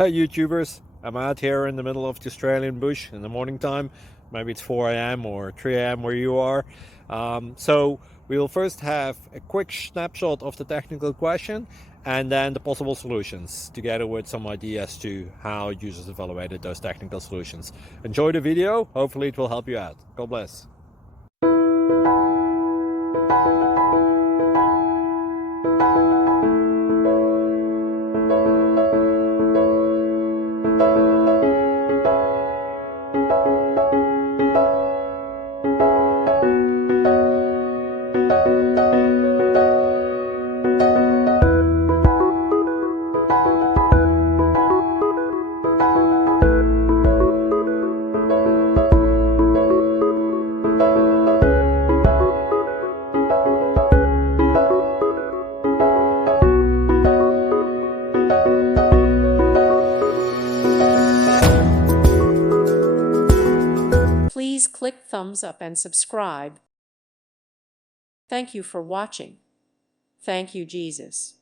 Hey YouTubers, I'm out here in the middle of the Australian bush in the morning time. Maybe it's 4 a.m. or 3 a.m. where you are. So we'll first have a quick snapshot of the technical question and then the possible solutions, together with some ideas to how users evaluated those technical solutions. Enjoy the video, hopefully it will help you out. God bless. Please click thumbs up and subscribe. Thank you for watching. Thank you, Jesus.